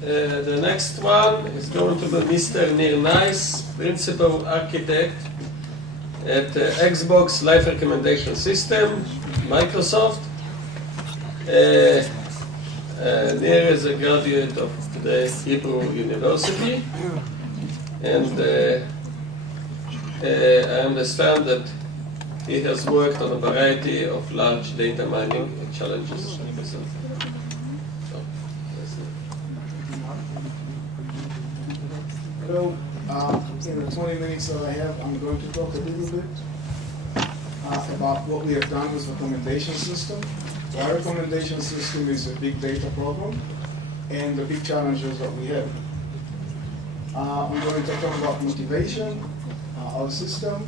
The next one is going to be Mr. Nir Nice, Principal Architect at Xbox Life Recommendation System, Microsoft. Nir is a graduate of the Hebrew University, and I understand that he has worked on a variety of large data mining challenges. Hello. In the 20 minutes that I have, I'm going to talk a little bit about what we have done with the recommendation system. Our recommendation system is a big data problem and the big challenges that we have. I'm going to talk about motivation, our system,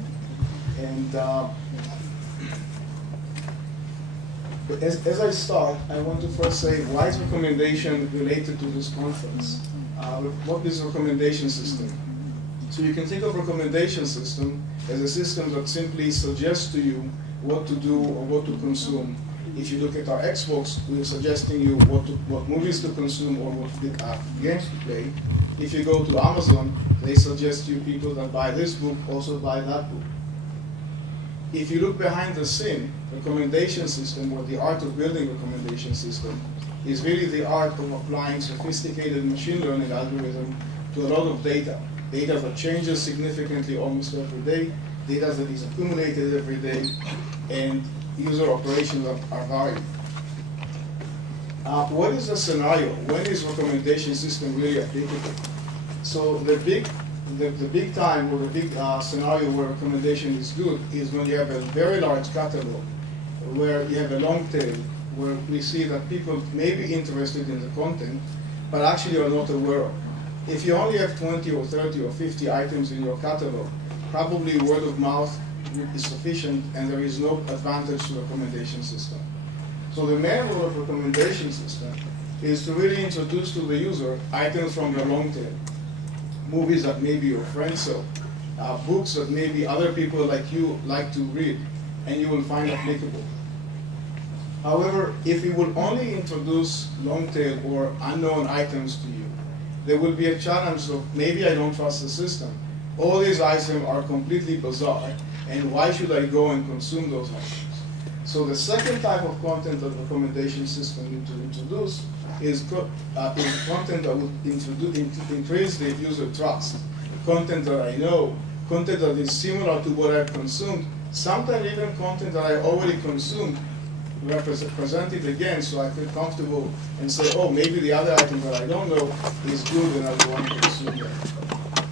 and as I start, I want to first say why is recommendation related to this conference? What is recommendation system? So you can think of recommendation system as a system that simply suggests to you what to do or what to consume. If you look at our Xbox, we're suggesting you what movies to consume or what games to play. If you go to Amazon, they suggest you people that buy this book also buy that book. If you look behind the scene, recommendation system, or the art of building recommendation system, is really the art of applying sophisticated machine learning algorithm to a lot of data. Data that changes significantly almost every day, data that is accumulated every day, and user operations that are varied. What is the scenario? When is recommendation system really applicable? So the big time or the big scenario where recommendation is good is when you have a very large catalog, where you have a long tail, where we see that people may be interested in the content, but actually are not aware of. If you only have 20 or 30 or 50 items in your catalog, probably word of mouth is sufficient and there is no advantage to recommendation system. So the main role of recommendation system is to really introduce to the user items from the long tail. Movies that maybe your friends sell, books that maybe other people like you like to read, and you will find applicable. However, if you will only introduce long tail or unknown items to you, there will be a challenge of maybe I don't trust the system. All these items are completely bizarre, and why should I go and consume those items? So the second type of content that recommendation system need to introduce is content that would increase the user trust. Content that I know, content that is similar to what I've consumed, sometimes even content that I already consumed, present it again so I feel comfortable and say, oh, maybe the other item that I don't know is good and I want to consume that.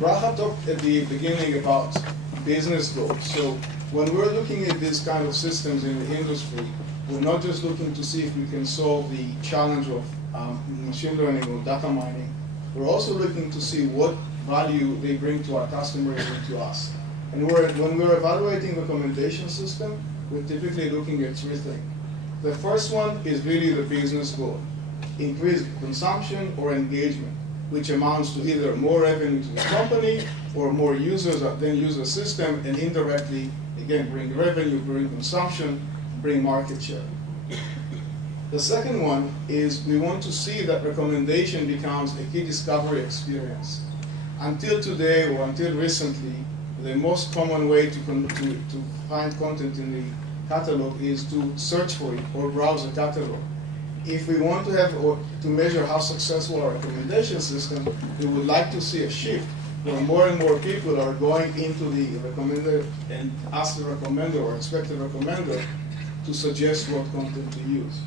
Bracha talked at the beginning about business goals. So when we're looking at these kind of systems in the industry, we're not just looking to see if we can solve the challenge of machine learning or data mining. We're also looking to see what value they bring to our customers and to us. And when we're evaluating recommendation system, we're typically looking at three things. The first one is really the business goal. Increased consumption or engagement, which amounts to either more revenue to the company or more users that then use the system and indirectly, again, bring revenue, bring consumption, bring market share. The second one is we want to see that recommendation becomes a key discovery experience. Until today or until recently, the most common way to find content in the catalog is to search for it or browse the catalog. If we want to have or to measure how successful our recommendation system, we would like to see a shift where more and more people are going into the recommender and ask the recommender or expect the recommender to suggest what content to use.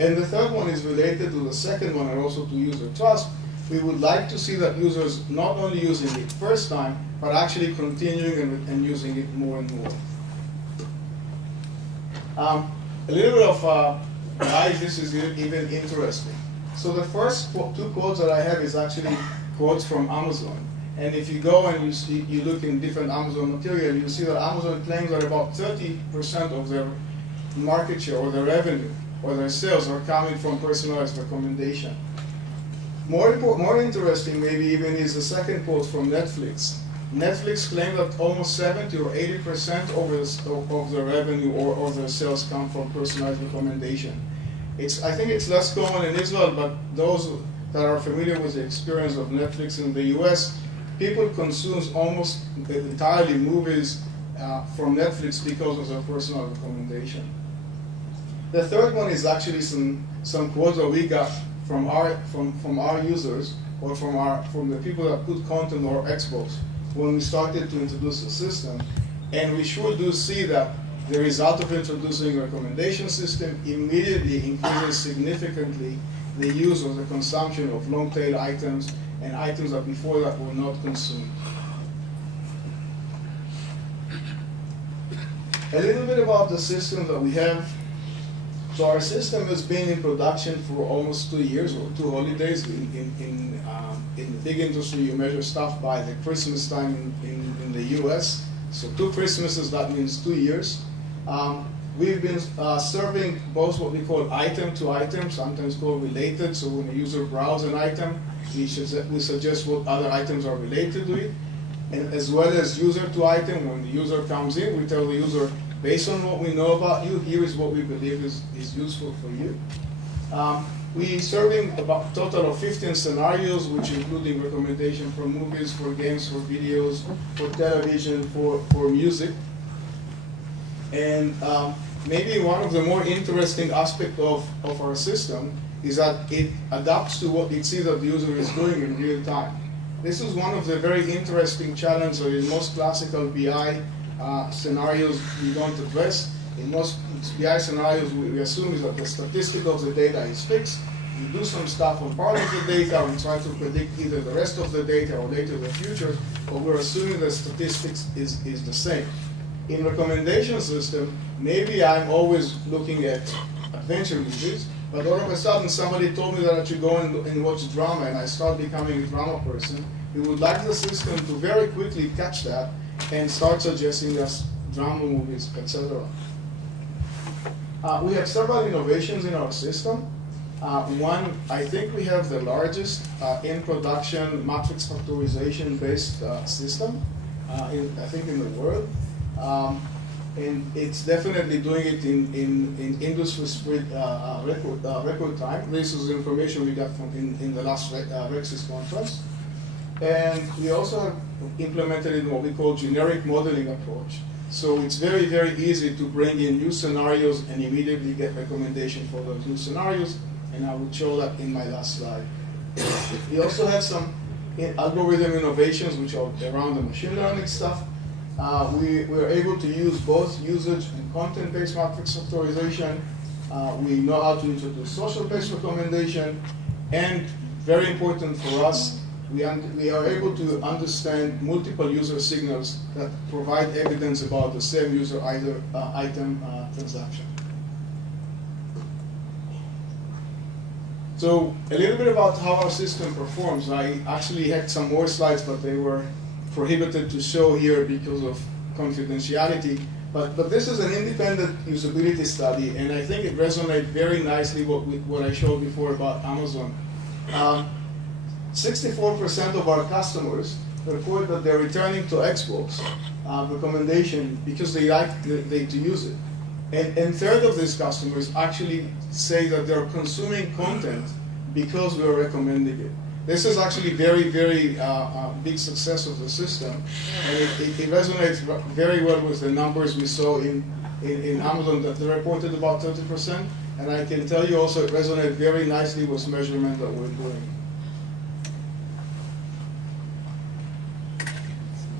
And the third one is related to the second one and also to user trust. We would like to see that users not only using it first time, but actually continuing and using it more and more. A little bit of why this is even interesting. So the first two quotes that I have is actually quotes from Amazon. And if you go and you look in different Amazon material, you see that Amazon claims that about 30% of their market share or their revenue or their sales are coming from personalized recommendation. More interesting maybe even is the second quote from Netflix. Netflix claimed that almost 70 or 80% of their revenue or their sales come from personalized recommendation. I think it's less common in Israel, but those that are familiar with the experience of Netflix in the US, people consume almost entirely movies from Netflix because of their personal recommendation. The third one is actually some quotes that we got from our users, or from the people that put content on our Xbox when we started to introduce the system. And we sure do see that the result of introducing a recommendation system immediately increases significantly the use or the consumption of long-tail items and items that before that were not consumed. A little bit about the system that we have. So our system has been in production for almost 2 years, or 2 holidays. In the big industry, you measure stuff by the Christmas time in the US. So 2 Christmases, that means 2 years. We've been serving both what we call item to item, sometimes called related. So when a user browses an item, we suggest what other items are related to it. And as well as user to item, when the user comes in, we tell the user, based on what we know about you, here is what we believe is useful for you. We're serving about a total of 15 scenarios, which including recommendation for movies, for games, for videos, for television, for music. And maybe one of the more interesting aspects of our system is that it adapts to what it sees that the user is doing in real time. This is one of the very interesting challenges that in most classical BI scenarios we don't address. In most BI scenarios, we assume is that the statistic of the data is fixed. We do some stuff on part of the data. We try to predict either the rest of the data or later the future, but we're assuming the statistics is the same. In recommendation system, maybe I'm always looking at adventure movies, but all of a sudden somebody told me that I should go and watch drama, and I start becoming a drama person. We would like the system to very quickly catch that and start suggesting us drama movies, etc. We have several innovations in our system. One, I think we have the largest in production matrix factorization based system, I think in the world. And it's definitely doing it in industry speed record time. This is information we got from in the last Rexis conference. And we also have implemented in what we call generic modeling approach. So it's very, very easy to bring in new scenarios and immediately get recommendation for those new scenarios. And I will show that in my last slide. We also have some algorithm innovations which are around the machine learning stuff. We're able to use both usage and content-based matrix factorization. We know how to introduce social-based recommendation. And very important for us, we are able to understand multiple user signals that provide evidence about the same user item transaction. So a little bit about how our system performs. I actually had some more slides, but they were prohibited to show here because of confidentiality. But this is an independent usability study, and I think it resonates very nicely with what I showed before about Amazon. 64% of our customers report that they're returning to Xbox recommendation because they like to use it. And third of these customers actually say that they're consuming content because we're recommending it. This is actually very, very big success of the system, and it resonates very well with the numbers we saw in Amazon that they reported about 30%, and I can tell you also it resonates very nicely with measurement that we're doing.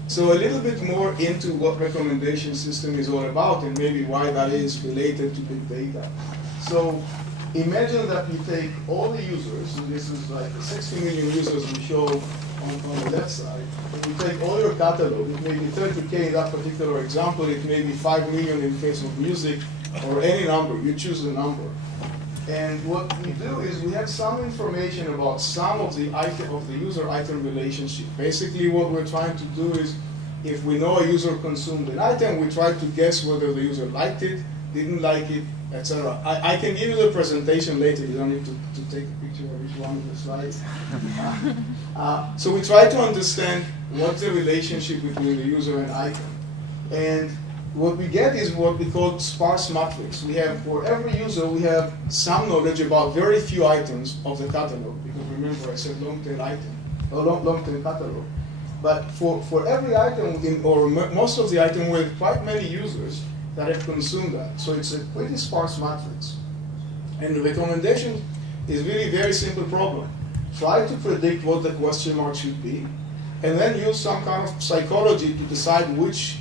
So a little bit more into what recommendation system is all about and maybe why that is related to big data. So imagine that we take all the users, and this is like the 60 million users we show on the left side, and we take all your catalog. It may be 30K in that particular example, it may be 5 million in case of music, or any number, you choose the number. And what we do is we have some information about some of the user-item relationship. Basically what we're trying to do is, if we know a user consumed an item, we try to guess whether the user liked it, didn't like it, etc. I can give you the presentation later. You don't need to take a picture of each one of the slides. So we try to understand what's the relationship between the user and item. And what we get is what we call sparse matrix. We have, for every user, we have some knowledge about very few items of the catalog. Because remember I said long tail item, or long tail catalog. But for every item, or most of the item, we have quite many users that have consumed that. So it's a pretty sparse matrix. And the recommendation is really a very simple problem. Try to predict what the question mark should be, and then use some kind of psychology to decide which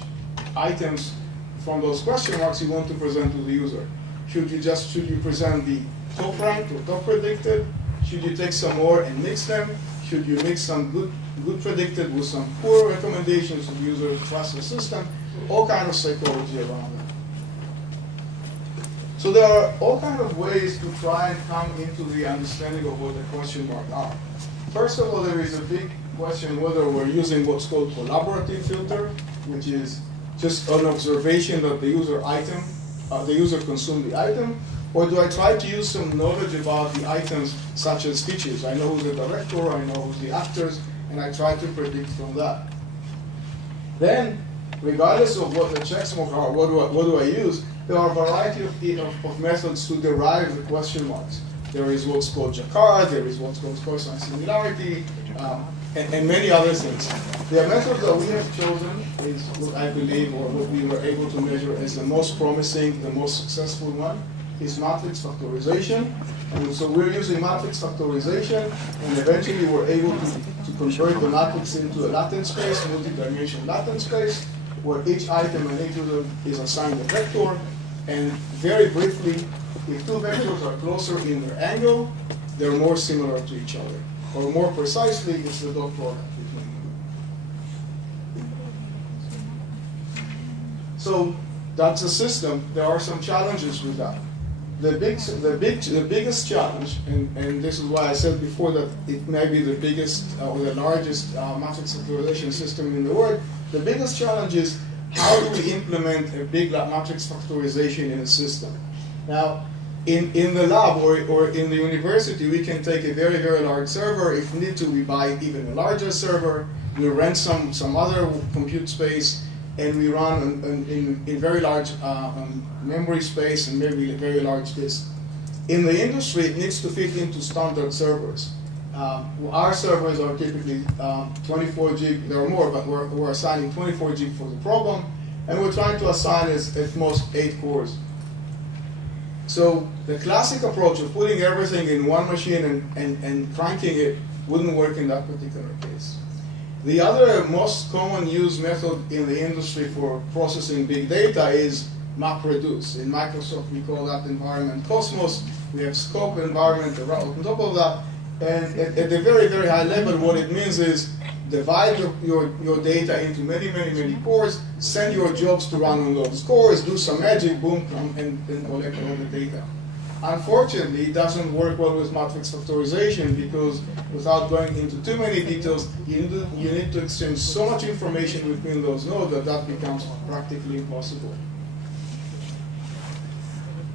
items from those question marks you want to present to the user. Should you present the top ranked or top predicted? Should you take some more and mix them? Should you mix some good predicted with some poor recommendations so the user trusts the system? All kind of psychology around that. So there are all kinds of ways to try and come into the understanding of what the question marks are. First of all, there is a big question whether we're using what's called collaborative filter, which is just an observation that the user consumed the item, or do I try to use some knowledge about the items such as features? I know who's the director, I know who's the actors, and I try to predict from that. Then, regardless of what the checksmarks are, what do I use? There are a variety of methods to derive the question marks. There is what's called Jacquard, there is what's called cosine similarity, and many other things. The method that we have chosen is what I believe, or what we were able to measure as the most promising, the most successful one, is matrix factorization. And so we're using matrix factorization, and eventually we're able to convert the matrix into a latent space, multi-dimensional latent space, where each item and each user is assigned a vector. And very briefly, if two vectors are closer in their angle, they're more similar to each other. Or more precisely, it's the dot product between them. So that's a system. There are some challenges with that. The biggest challenge, and this is why I said before that it may be the biggest or the largest matrix factorization system in the world, the biggest challenge is how do we implement a big matrix factorization in a system? Now, in the lab or in the university, we can take a very, very large server. If need to, we buy even a larger server. We rent some other compute space, and we run in very large memory space and maybe a very large disk. In the industry, it needs to fit into standard servers. Our servers are typically 24 gig. There are more, but we're assigning 24 gig for the problem, and we're trying to assign at most 8 cores. So the classic approach of putting everything in one machine and cranking it wouldn't work in that particular case. The other most common used method in the industry for processing big data is MapReduce. In Microsoft, we call that environment Cosmos. We have scope environment on top of that. And at a very, very high level, what it means is divide your data into many, many, many cores, send your jobs to run on those cores, do some magic, boom, and collect all the data. Unfortunately, it doesn't work well with matrix factorization because without going into too many details, you need to exchange so much information between those nodes that becomes practically impossible.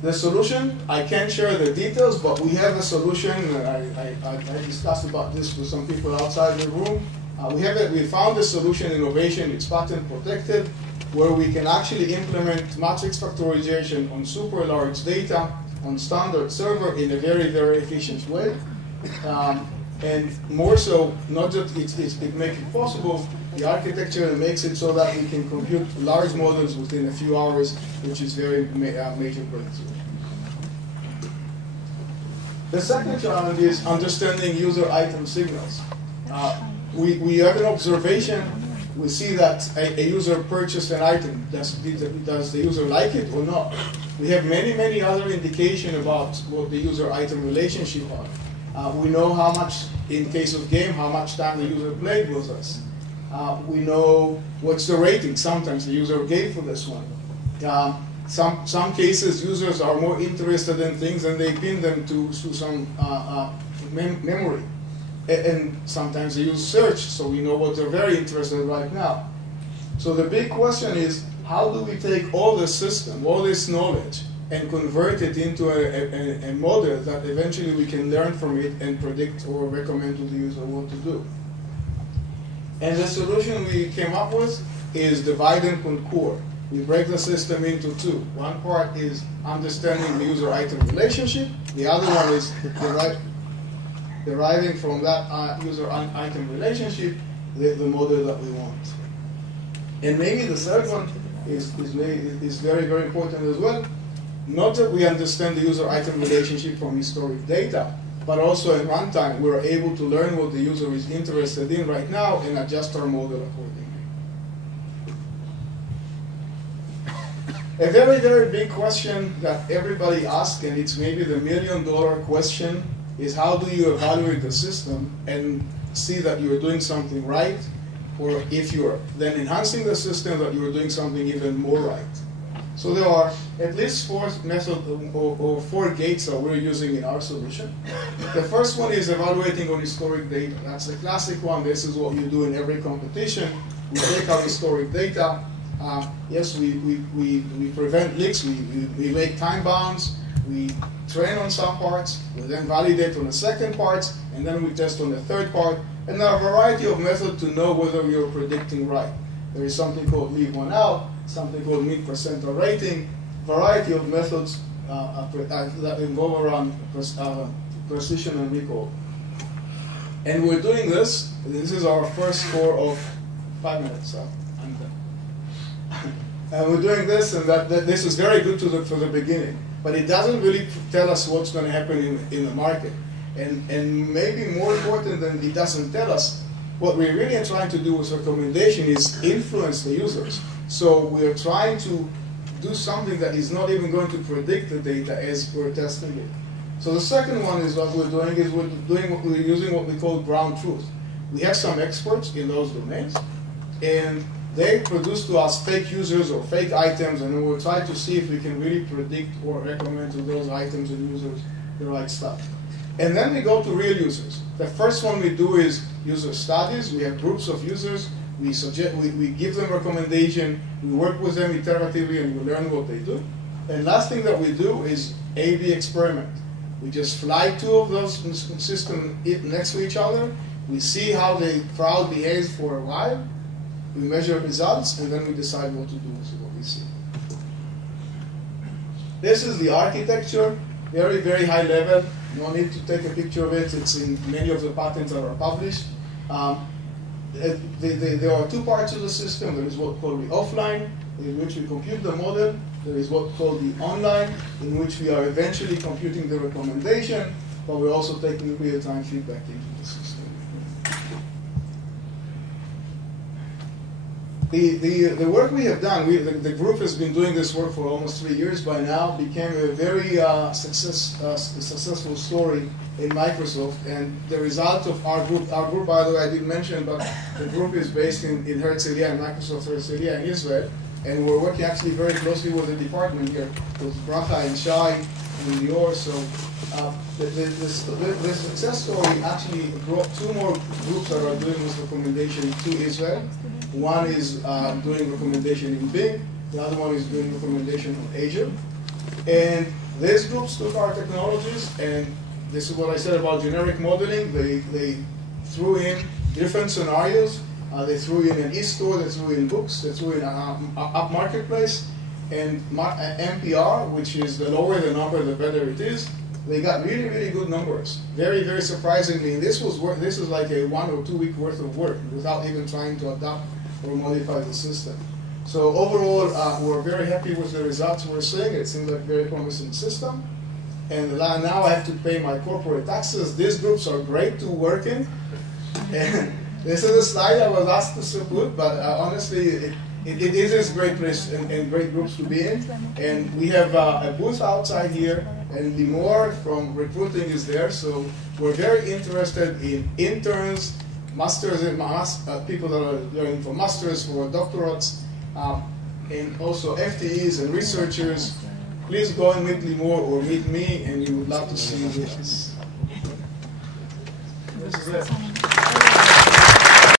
The solution, I can't share the details, but we have a solution. I discussed about this with some people outside the room. We found a solution innovation, it's patent protected, where we can actually implement matrix factorization on super large data on standard server in a very, very efficient way. And more so, not just it makes it possible, the architecture makes it so that we can compute large models within a few hours, which is very major breakthrough. The second challenge is understanding user item signals. We have an observation. We see that a user purchased an item. Does the user like it or not? We have many, many other indications about what the user-item relationship are. We know how much, in case of game, how much time the user played with us. We know what's the rating sometimes the user gave for this one. Some cases, users are more interested in things and they pin them to some memory. And sometimes they use search, so we know what they're very interested in right now. So the big question is, how do we take all this system, all this knowledge, and convert it into a model that eventually we can learn from it and predict or recommend to the user what to do? And the solution we came up with is divide and conquer. We break the system into two. One part is understanding the user-item relationship. The other one is deriving from that user-item relationship the model that we want. And maybe the third one is very, very important as well. Not that we understand the user-item relationship from historic data, but also at runtime we're able to learn what the user is interested in right now and adjust our model accordingly. A very, very big question that everybody asks, and it's maybe the $1 million question, is how do you evaluate the system and see that you're doing something right, or if you're then enhancing the system that you're doing something even more right. So there are at least 4 methods or 4 gates that we're using in our solution. The first one is evaluating on historic data. That's the classic one. This is what you do in every competition. We take our historic data. Yes, we prevent leaks. We make time bounds. We train on some parts. We then validate on the second part, and then we test on the third part. And there are a variety of methods to know whether you're predicting right. There is something called leave one out, something called mean percentile rating, variety of methods that involve around precision and recall. And we're doing this. This is our first score of 5 minutes. So I'm done. And we're doing this, and this is very good for the beginning. But it doesn't really tell us what's going to happen in the market. And maybe more important than it doesn't tell us, what we really are trying to do with recommendation is influence the users. So we're trying to do something that is not even going to predict the data as we're testing it. So the second one is what we're doing is we're using what we call ground truth. We have some experts in those domains, and they produce to us fake users or fake items, and we'll try to see if we can really predict or recommend to those items and users the right stuff. And then we go to real users. The first one we do is user studies. We have groups of users. We give them recommendation. We work with them iteratively, and we learn what they do. And last thing that we do is A/B experiment. We just fly 2 of those systems next to each other. We see how the crowd behaves for a while. We measure results, and then we decide what to do with what we see. This is the architecture, very, very high level. No need to take a picture of it. It's in many of the patents that are published. There are 2 parts of the system. There is what called the offline, in which we compute the model. There is what called the online, in which we are eventually computing the recommendation, but we're also taking real-time feedback into the system. The work we have done, the group has been doing this work for almost 3 years by now, became a very successful story in Microsoft. And the result of our group, by the way, I didn't mention, but the group is based in Herzliya, in Microsoft Herzliya in Israel. And we're working actually very closely with the department here, with Bracha and Shai and Lior. So the success story actually brought 2 more groups that are doing this recommendation to Israel. One is doing recommendation in Bing. The other one is doing recommendation on Azure. And these groups took our technologies, and this is what I said about generic modeling. They threw in different scenarios. They threw in an e-store, they threw in books, they threw in an app marketplace, and MPR, which is the lower the number, the better it is. They got really, really good numbers. Very, very surprisingly, this is like a 1 or 2 week worth of work without even trying to adapt or modify the system. So overall, we're very happy with the results we're seeing. It seems like a very promising system. And now I have to pay my corporate taxes. These groups are great to work in. And this is a slide I was asked to support, but honestly, it is a great place and great groups to be in. And we have a booth outside here, and Limor from recruiting is there. So we're very interested in interns, masters, and people that are learning for masters, for doctorates, and also FTEs and researchers. Please go and meet Limor or meet me, and we would love to see you with us. This is it.